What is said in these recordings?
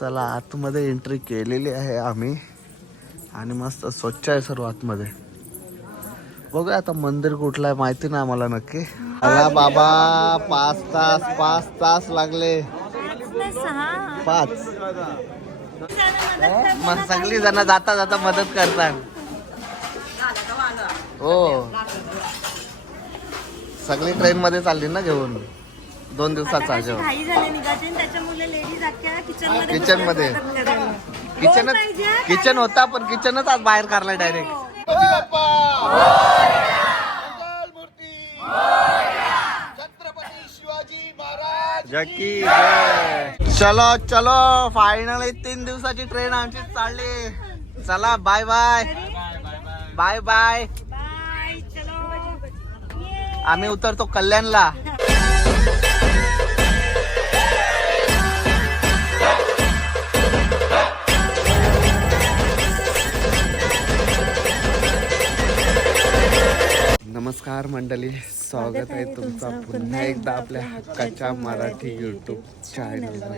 चला आतमध्ये एंट्री केलेली आहे आम्ही आणि मस्त स्वच्छ आहे सर्व आतमध्ये. बघूया आता मंदिर कुठलं आहे माहिती नाही आम्हाला नक्की. चला बाबा 5 तास लागले. 5 मग सगळी जण जाता जाता मदत करतात. हो सगळी ट्रेन मध्ये चालली ना घेऊन 2 दिवसाचा किचन मध्ये किचन होता पण किचनच आज बाहेर काढलाय डायरेक्ट. छत्रपती शिवाजी महाराज की जय. चलो चलो फायनली 3 दिवसाची ट्रेन आमची चालली. चला बाय बाय बाय बाय. आम्ही उतरतो कल्याणला. नमस्कार मंडळी, स्वागत आहे तुमचं पुन्हा एकदा आपल्या हक्काच्या मराठी यूट्यूब चॅनलवर.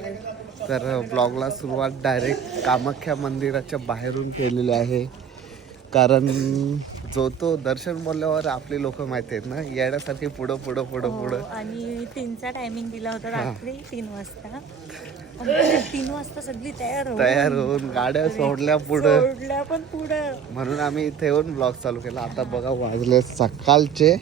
तर ब्लॉगला सुरुवात डायरेक्ट कामाख्या मंदिराच्या बाहेरून केलेली आहे. कारण जो तो दर्शन बोलल्यावर आपली लोक माहिती आहेत ना, येण्यासारखी पुढं पुढं पुढं पुढं. आणि 3चा टायमिंग दिला होता रात्री 3 वाजता. 3 वाजता सगळी तयार होऊन गाड्या सोडल्या पुढं पण पुढं. म्हणून आम्ही इथे येऊन ब्लॉग चालू केला. आता बघा वाजले सकाळचे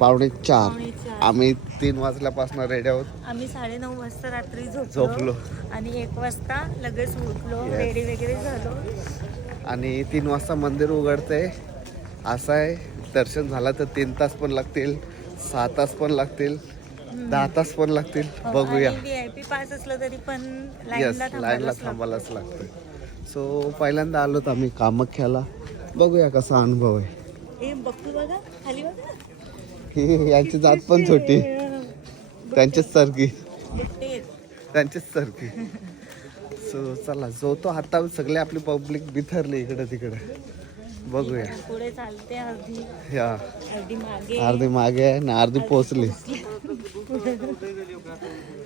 3:45. आम्ही 3 वाजल्यापासून रेडी आहोत. आम्ही 9:30 वाजता रात्री झोपलो आणि 1 वाजता लगेच उठलो, रेडी वगैरे झालो आणि 3 वाजता मंदिर उघडते. असं आहे, दर्शन झालं तर 3 तास पण लागतील, 6 तास पण लागतील, 10 तास पण लागतील. बघूया. VIP पास असलं तरी पण लाईनला थांबायलाच लागतं. सो पहिल्यांदा आलोत आम्ही कामाख्याला. बघूया कसा अनुभव आहे. बघतो बघा खाली बघा. यांची जात पण छोटी, त्यांचीच सारखी. सो चला, जो तो आता सगळे आपली पब्लिक बिथरली इकडे तिकडे. बघूया. पुढे चालते अर्धी मागे आहे ना, अर्धी पोहोचली.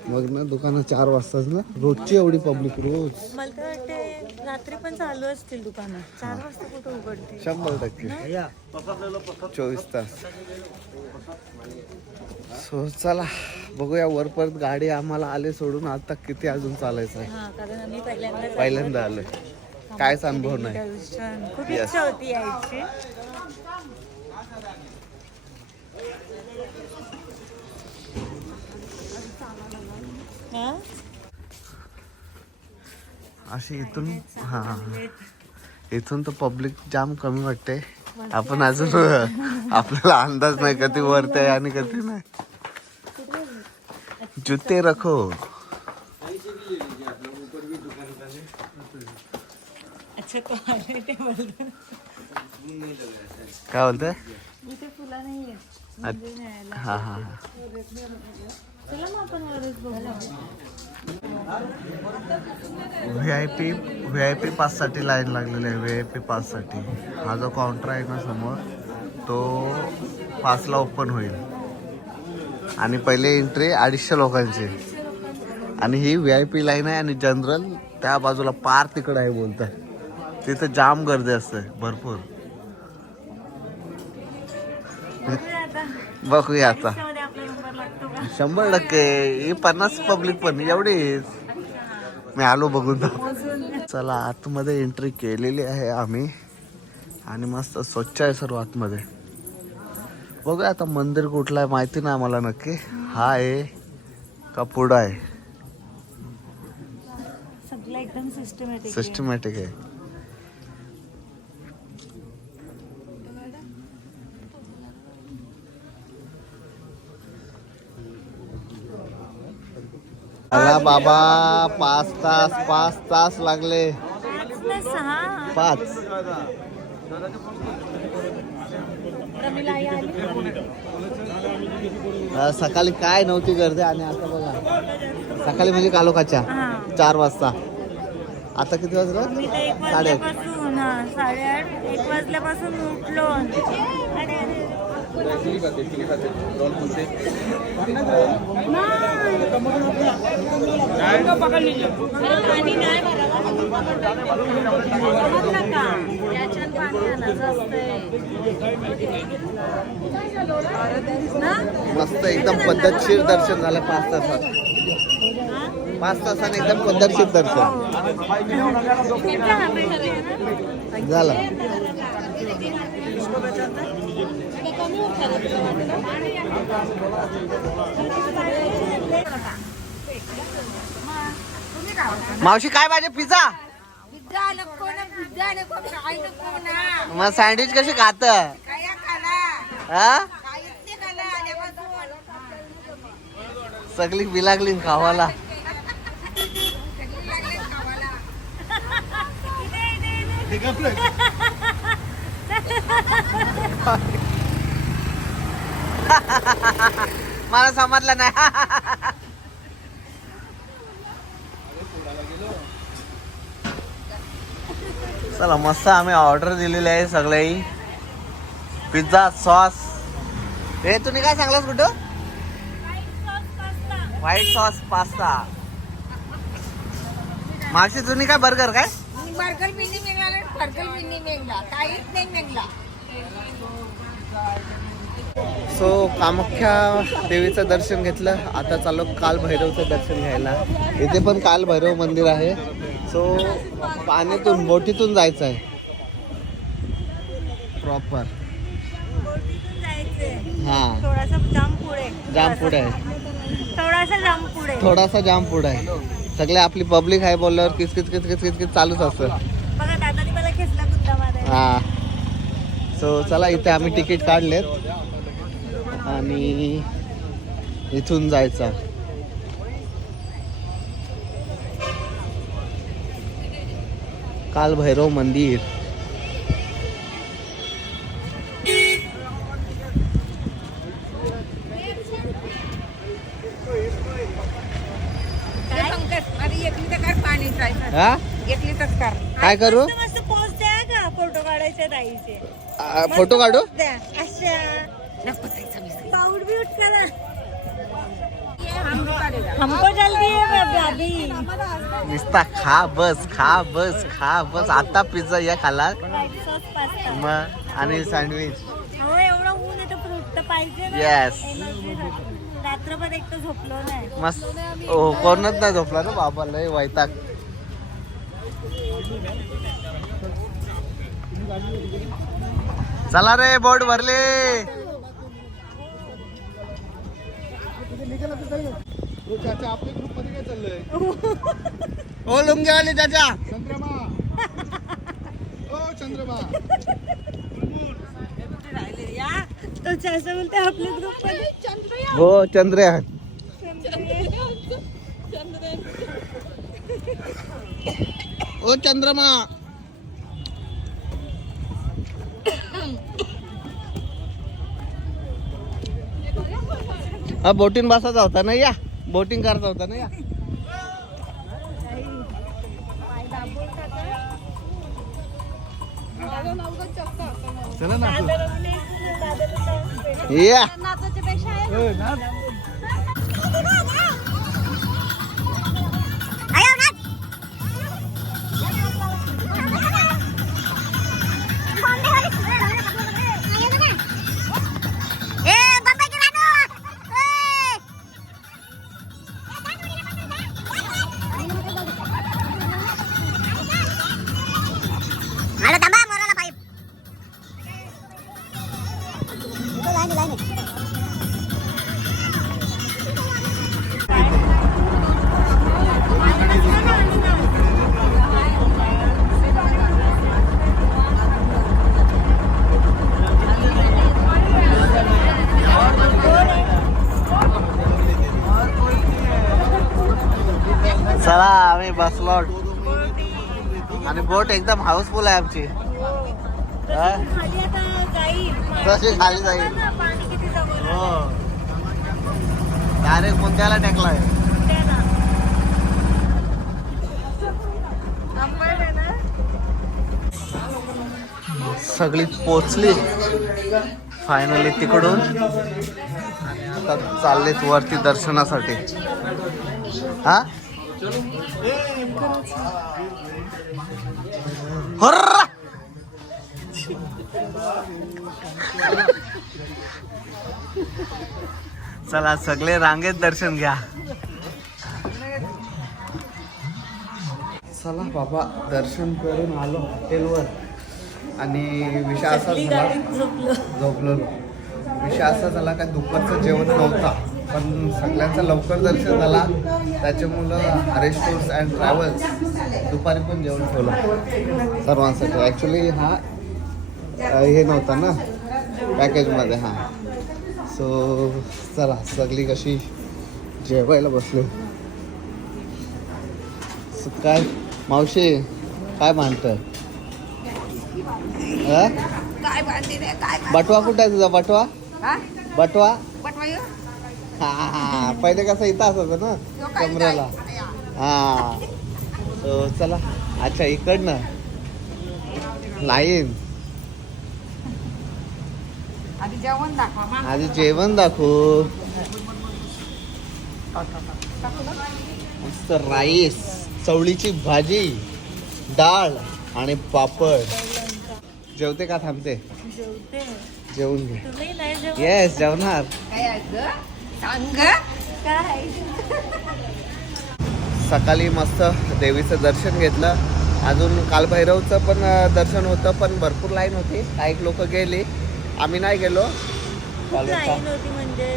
मग ना दुकानं 4 वाजताच ना, रोजची एवढी पब्लिक रोज. मला तर वाटते रात्री पण चालू असतील दुकानं. 4 वाजता कुठं उघडते? 100% 24 तास. सो चला बघूया. वर परत गाडी आम्हाला आले सोडून. आता किती अजून चालायचं आहे? कारण आम्ही पहिल्यांदा आलोय. कायच अनुभव नाही. खूप इच्छा होती यायची. अशी इथून तर पब्लिक जाम कमी वाटते. आपण अजून आपल्याला अंदाज नाही कधी वरते आहे आणि कधी नाही. जुते रखो. काय बोलते? हा हा. व्हीआयपी पाससाठी लाईन लागलेली आहे. व्हीआयपी पाससाठी हा जो काउंटर आहे ना समोर, तो 5ला ओपन होईल आणि पहिले एंट्री 250 लोकांची. आणि ही व्हीआयपी लाईन आहे आणि जनरल त्या बाजूला पार तिकडे आहे बोलतात. तिथं जाम गर्दी असते भरपूर. बघूया आता. 100% ही 50 पब्लिक पण एवढीच. मी आलो बघून. चला आतमध्ये एंट्री केलेली आहे आम्ही आणि मस्त स्वच्छ आहे सर्व आतमध्ये. बघूया आता मंदिर कुठलं आहे माहिती नाही आम्हाला नक्की. हा आहे का पुढं आहे? सगळं एकदम सिस्टमॅटिक आहे. चला बाबा 5 तास लागले. 5 सकाळी काय नव्हती गर्दी आणि आता बघा. सकाळी म्हणजे कालोखाच्या 4 वाजता. आता किती वाजलं? 8:30. 1 वाजल्यापासून उठलो. पाणी नाही समजलं का याच्यात पाणी आणायचं असतंय ना. मस्त एकदम पद्धतशीर दर्शन झालं 5 तासात. 5 तासाने एकदम पद्धतशीर दर्शन झालं. मावशी काय पाहिजे? पिझ्झा. मग सँडविच कशी खात? सगळी बिलागली खावाला. मला समजलं नाही. चला मस्त आम्ही ऑर्डर दिलेली आहे सगळ्याही. Pizza sauce. हे तुम्ही काय सांगलास कुठं? White sauce pasta. मावशी तुम्ही काय बर्गर काय? बर्गर भी नहीं मिला, बर्गर भी नहीं मिला, काहीच नाही मिळला. सो कामाख्या देवीचं दर्शन घेतलं. आता चालू काल भैरवचं दर्शन घ्यायला. इथे पण काल भैरव मंदिर आहे. सो पाण्यातून बोटीतून जायचं आहे प्रॉपर. हा थोडासा जाम पुढे, जाम पुढे आहे. थोडासा जाम पुढे, थोडासा जाम पुढे आहे. सगळे आपली पब्लिक आहे बोलल्यावर किचकिच किचकिच किचकिच चालूच असतं. बघा दादानी मला खेचला कुत्ता मारायला. हा. सो चला इथे आम्ही तिकीट काढलेत आणि इथून जायचं. काल भैरव मंदिर. हा? काय करू? मस्त पोज द्या का फोटो काढायचे ताईचे. फोटो काढू? द्या अशा पाऊड भी उठ करा. हमको जल्दी है भाभी. नुसता खा बस खा बस खा बस. आता पिझ्झा या खाला व्हाईट सॉस पास्ता. मग आणि सँडविच. हो एवढं ऊन आहे तर फ्रूट तर पाहिजे ना. Yes. एनर्जीसाठी. रात्रभर एक तर झोपलो नाही. मस्त. हो कोणच नाही झोपला ना बाबा. लय वैताग. चला रे बोट भरले. आपल्या ग्रुप मध्ये काय चाललंय? ओ लुंगेवाले चाचा. चंद्रमा. तो असं बोलते आपल्या ग्रुप मध्ये. हो चंद्रयान. ओ चंद्रमा. हा बोटिंग बसायचा होता ना. या बोटिंग करायचा होता ना. या चला ना. या चला आम्ही बसलो आणि बोट एकदम हाऊसफुल आहे आमची. खाली आता जाईल. तशी खाली जाईल. पाणी किती जवळ आहे. हो डायरेक्ट मुंद्याला टेकलाय. त्या ना. नंबर आहे ना. सगळी पोचली. फायनली तिकडून आणि आता चाललेत वरती दर्शनासाठी. हा हुर्रा! चला सगळे रांगेत दर्शन घ्या. चला बाबा दर्शन करून आलो हॉटेलवर आणि विषय असा झाला झोपलो. विषय असा झाला का दुपारचं जेवण नव्हता पण सगळ्यांचं लवकर दर्शन झाला त्याच्यामुळं हरेश टूर्स अँड ट्रॅव्हल्स दुपारी पण जेवण ठेवलं सर्वांसाठी. ॲक्च्युली हा हे नव्हता ना पॅकेजमध्ये. हां सो चला सगळी कशी जेवायला बसलो. काय मावशी काय म्हणतं काय बांधते रे काय बटवा कुठे आहे तुझा बटवा? हा बटवा पटवा येऊ? हा पहिले कसं इथं असायचं ना कमरेला. हा so, चला अच्छा इकडनं लाईन आधी जेवण दाखवा मग. आधी जेवण दाखवू. मस्त राईस चवळीची भाजी डाळ आणि पापड. जेवते का थांबते? जेवते. जेवून घे. तुम्ही नाही जेवत? येस जेवणार. काय आहे ग? सांग काय सकाळी मस्त देवीचं दर्शन घेतलं. अजून कालभैरवचं पण दर्शन होतं पण भरपूर लाईन होती. काही लोक गेली आम्ही नाही गेलो. लाईन होती म्हणजे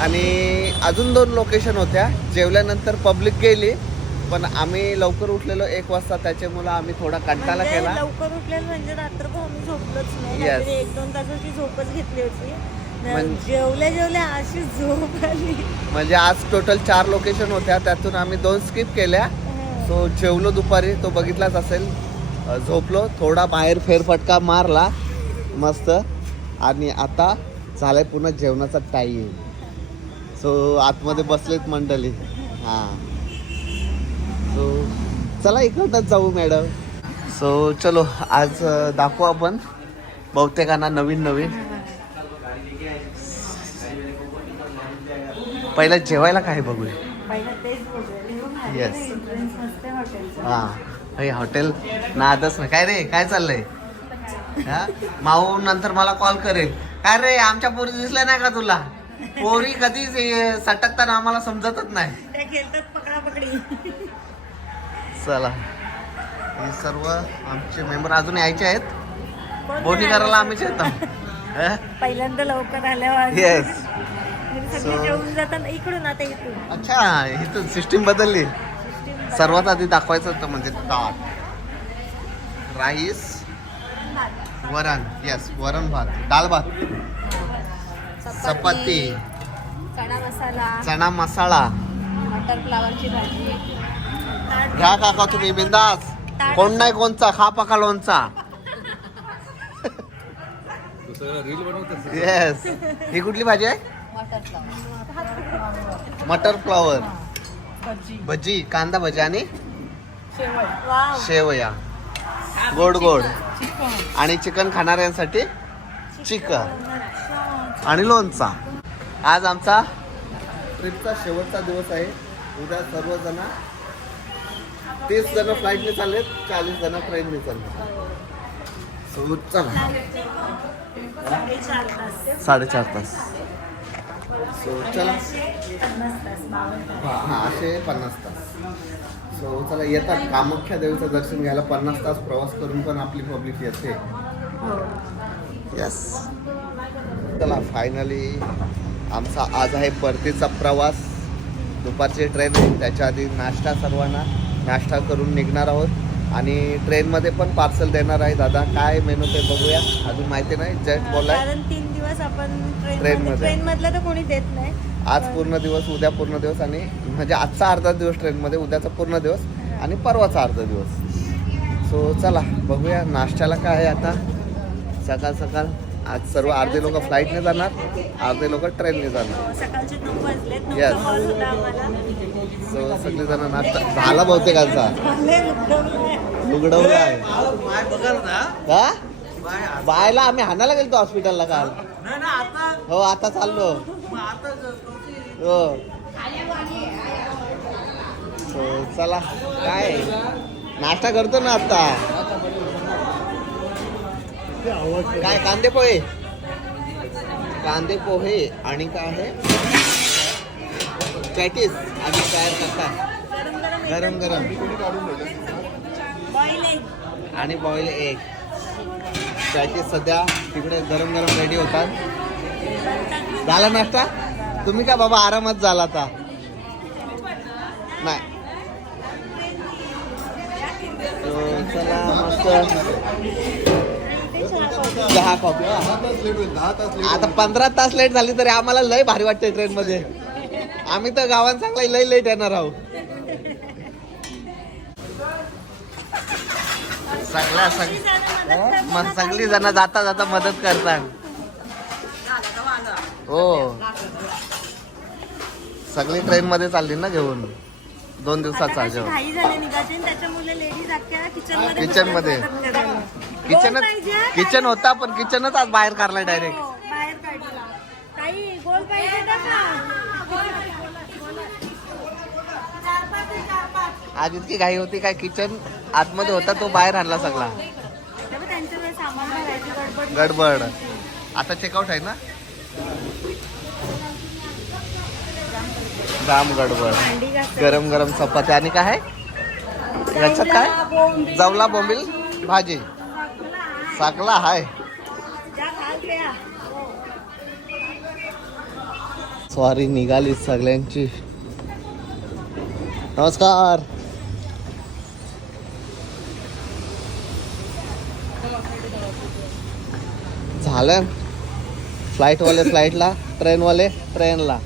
आणि अजून 2 लोकेशन होत्या. जेवल्यानंतर पब्लिक गेली पण आम्ही लवकर उठलेलो 1 वाजता त्याच्यामुळे आम्ही थोडा कंटाळा म्हणजे केला. लवकर उठलेलं म्हणजे रात्रभर आम्ही झोपलोच नाही. Yes. 1-2 तासाची झोपच घेतली होती. म्हणजे- जेवल्या अशी झोप आली. म्हणजे आज टोटल 4 लोकेशन होत्या त्यातून आम्ही 2 स्किप केल्या. सो जेवलो दुपारी तो बघितलाच असेल. झोपलो थोडा बाहेर फेरफटका मारला मस्त आणि आता झालाय पुन्हा जेवणाचा टाईम. सो आतमध्ये बसलेत मंडळी. हां सो चला इकडनंच जाऊ मॅडम. सो चलो आज दाखवू आपण बहुतेकांना नवीन. पहिलं जेवायला काय बघूया. पहिलं तेच बघूया. Yes. एंट्रन्स मस्त आहे हॉटेलचं. हा हे हॉटेल नादच नाही. काय रे काय चाललंय? हा माऊ नंतर मला कॉल करेल. काय रे आमच्या पोरी दिसल्या नाही का तुला? पोरी कधीच सटकताना आम्हाला समजतच नाही. त्या खेळतात पकडापकडी. चला हे सर्व आमचे मेंबर अजून यायचे आहेत. कोण बोनी नाही करायला आलं? आम्हीच येतो. पहिल्यांदा लवकर आल्यावर येस. सगळे जेवून जाताना इकडून आता इथून अच्छा इथं सिस्टीम बदलली. System सर्वात आधी दाखवायचं होतं म्हणजे ताट राईस वरण. येस वरण भात डाळ भात चपाती चणा मसाला चणा मसाला. मटर फ्लावरची भाजी घ्या काका तुम्ही बिंदास. कोण नाही कोणचा खा पका लोणचा. येस ही कुठली भाजी आहे? मटर फ्लावर मटर फ्लॉवर भजी कांदा भजी आणि वाव. शेवया गोड आणि चिकन खाणाऱ्यांसाठी चिकन आणि लोणचा. आज आमचा ट्रिपचा शेवटचा दिवस आहे. उद्या सर्वजण 30 जण फ्लाईटने चाललेत 40 जण ट्रेनने चालले. सो चला 4.5 तास. सो चला 50 तास 52 तास. हां असे 50 तास. सो चला येतात कामाख्या देवीचं दर्शन घ्यायला 50 तास प्रवास करून पण आपली पब्लिक येते. येस चला फायनली आमचा आज आहे परतीचा प्रवास. दुपारची ट्रेन आहे त्याच्या आधी नाश्ता सर्वांना नाश्ता करून निघणार आहोत आणि ट्रेनमध्ये पण पार्सल देणार आहे दादा. काय मेनू ते बघूया अजून माहिती नाही. जस्ट बोलाय कारण 3 दिवस आपण ट्रेनमध्ये. ट्रेन मधलं तर कोणी देत नाही. आज पूर्ण दिवस उद्या पूर्ण दिवस आणि म्हणजे आजचा अर्धा दिवस ट्रेनमध्ये उद्याचा पूर्ण दिवस आणि परवाचा अर्धा दिवस. सो चला बघूया नाश्त्याला काय आहे. आता सकाळ सकाळ आज सर्व अर्धे लोक फ्लाईटने जाणार अर्धे लोक ट्रेनने जाणार. सकाळचे 9 वाजलेत. 9 Yes. चा कॉल होता आम्हाला. सो सगळेजण नाश्ता झाला बहुतेकांचा लय मुद्दाम आहे. लुगडवला आहे का बायला आम्ही हाणायला गेलो हॉस्पिटलला काल. हो आता चाललो. हो चला काय नाश्ता करतो ना आता. काय कांदे पोहे आणि काय आहे पॅटीस आम्ही तयार करता गरम गरम आणि बॉईल एग. पॅटीस सध्या तिकडे गरम गरम रेडी होतात. झाला नाश्ता? तुम्ही का बाबा आरामात झाला आता? नाही चला मस्त चहा कॉफी. आता 15 तास लेट झाली तरी आम्हाला लय भारी वाटते ट्रेन मध्ये. आम्ही तर गावात चांगला लय लेट येणार आहोत. सगळी जण जाता जाता मदत करतात. हो सगळी ट्रेन मध्ये चालली ना घेऊन 2 दिवसाचा जेवण. किचन मध्ये किचन होता पण किचनच आज बाहेर काढलाय डायरेक्ट. आज इतकी घाई होती काय किचन आतमध्ये होता तो बाहेर आणला सगळा. गडबड. आता चेकआउट आहे ना. जाम गडबड. गरम गरम चपाती आणि काय आहे याच्यात काय जवला बोंबील भाजी साकला हाय. सॉरी निघाली सगळ्यांची. नमस्कार. झालं फ्लाईटवाले फ्लाईटला ट्रेनवाले ट्रेनला.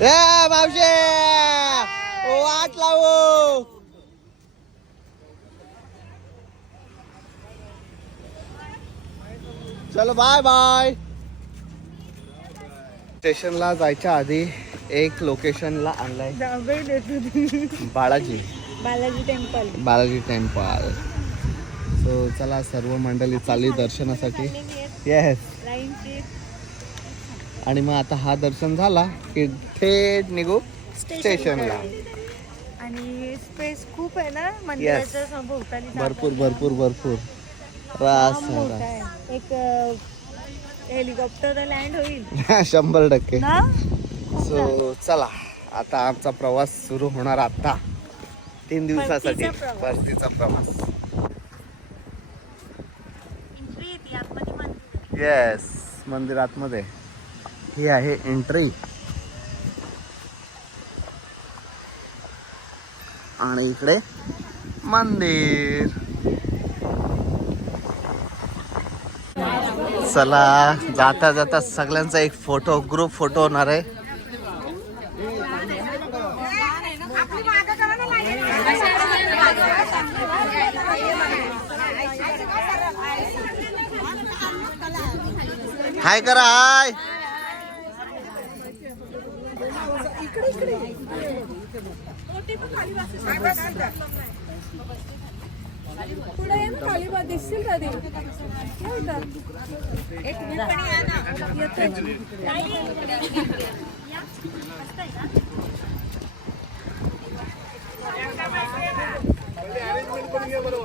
ए मावशे वाट लावू. चलो बाय बाय. स्टेशनला जायच्या आधी एक लोकेशनला आणलाय बालाजी टेम्पल. सो चला सर्व मंडळी चालली दर्शनासाठी. येस. आणि मग आता हा दर्शन झाला की थेट निघू स्टेशनला. आणि स्पेस खूप आहे ना मंदिराच्या सभोवताली. भरपूर भरपूर भरपूर एक हेलिकॉप्टर लँड होईल 100%. ना. सो चला आता आमचा प्रवास सुरू होणार आता 3 दिवसासाठी परतीचा प्रवास. येस मंदिर आतमध्ये. ही आहे एंट्री आणि इकडे मंदिर. चला जाता जाता सगळ्यांचा एक फोटो ग्रुप फोटो होणार आहे. हाय करा हाय.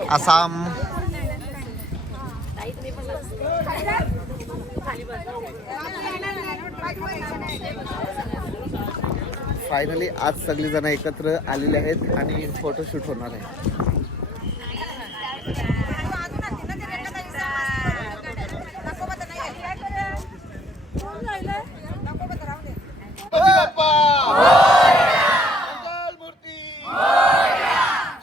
आसाम. फायनली आज सगळी जण एकत्र आलेले आहेत आणि फोटोशूट होणार आहे.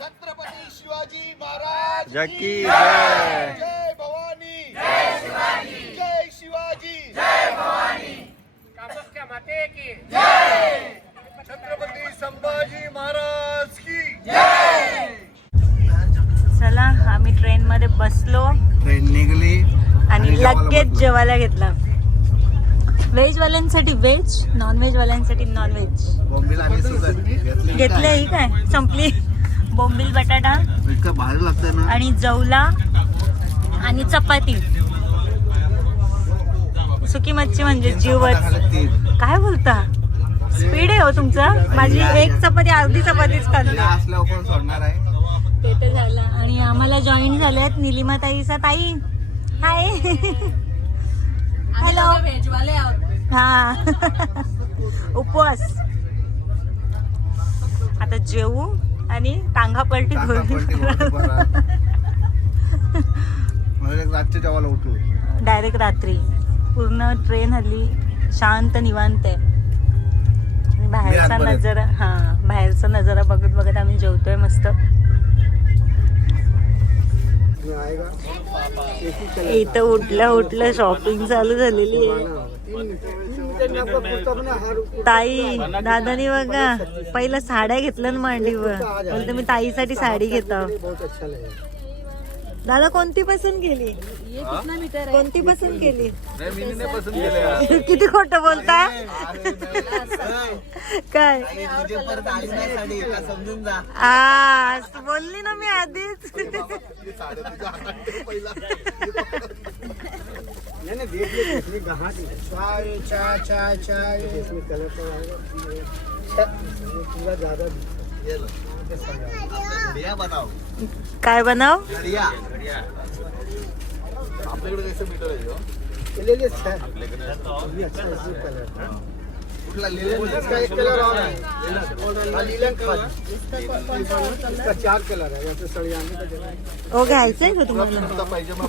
छत्रपती शिवाजी महाराज जकी जय. जय भवानी. जय शिवाजी. जय शिवाजी. जय भवानी. कामख्या माते की जय. छत्रपती संभाजी महाराज की जय. चला आम्ही ट्रेन मध्ये बसलो. ट्रेन निघली आणि लगेच जेवायला घेतला. व्हेज वाल्यांसाठी व्हेज, नॉन व्हेज वाल्यांसाठी नॉन व्हेज बोंबील आणि सुगंध घेतले. ही काय संपली बोंबील बटाटा इतकं भारी लागतंय ना. आणि जवला आणि चपाती. सुकी मच्छी म्हणजे जीवच. काय बोलता, स्पीड आहे हो तुमचा. माझी एक चपाती अर्धी चपातीच खाल्ली. असल्यावर कोण सोडणार आहे. ते तर झालं. आणि आम्हाला जॉईन झाल्यात निलिमा ताईचा. ताई हाय. हॅलो. भेजवाले आहोत. हा. उपवास. आता जेवू आणि टांगा पलटी रातच्या जेवायला उठू. डायरेक्ट रात्री. पूर्ण ट्रेन हल्ली शांत निवांत आहे. आणि बाहेरचा नजारा, हा बाहेरचा नजारा बघत बघत आम्ही जेवतोय मस्त. इथं उठल्या शॉपिंग चालू झालेली आहे. ताई दादानी बघा पहिला साड्या घेतल्या ना मांडीवर. बोलते मी ताईसाठी साडी घेतो. दादा कोणती पसंत केली? कोणती पसंत केली? किती खोटं बोलता. काय बोलली ना मी आधीच. काय बनाव? आपल्याकडे कसं मीटर आहे कुठला कलर हो घ्यायचंय का तुम्हाला?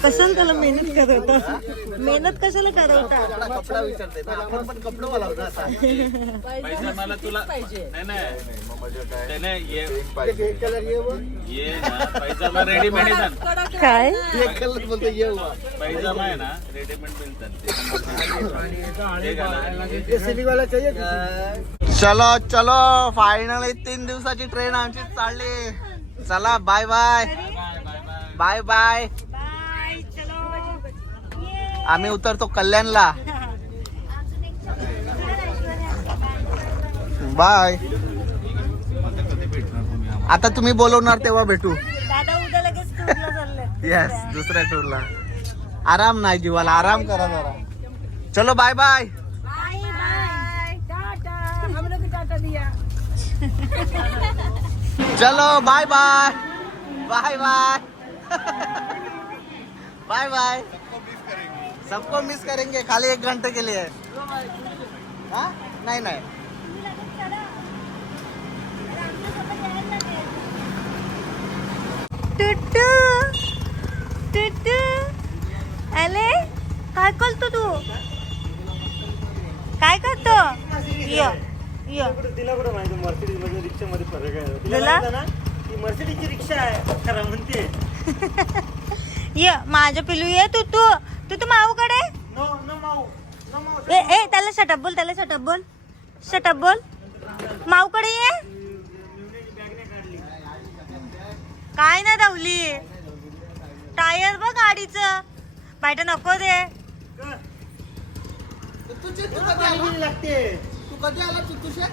कशाला त्याला मेहनत करवता? मेहनत कशाला करवता? कपडा विचारते ना आपण पण कपडा पैसा मला तुला पैजामा रेडीमेड येतात. काय कलर बोलतो ये पैजामा आहे ना रेडीमेड मिळतात. चलो चलो फायनली 3 दिवसाची ट्रेन आमची चालली. चला बाय बाय बाय बाय. आम्ही उतरतो कल्याणला. बाय. आता तुम्ही बोलवणार तेव्हा भेटू. दादा उद्या लगेच टूरला चालले. येस दुसऱ्या टूरला. आराम नाही जीवाला, आराम करा जरा. चलो बाय बाय. चलो bye bye bye bye bye bye. सबको मिस करेंगे खाली 1 घंटे के लिए. हाँ? नहीं नहीं टुटू टुटू आले. काय करतो तू? काय करतो? तिला कुठं माहिती मर्सिडीज मध्ये रिक्षा मध्ये फरक आहे. तुला? ती मर्सिडीजची रिक्षा आहे खरं म्हणते. ये माझ्या पिलू ये. तू तू तू तू माऊकडे. नो नो माऊ नो माऊ. ए त्याला शटअप बोल. त्याला शटअप बोल. शटअप बोल. माऊकडे ये. काय ना धावली. टायर बघ गाडीचं. बायटा नको दे. लागते. तू कधी आला चित्तूशे?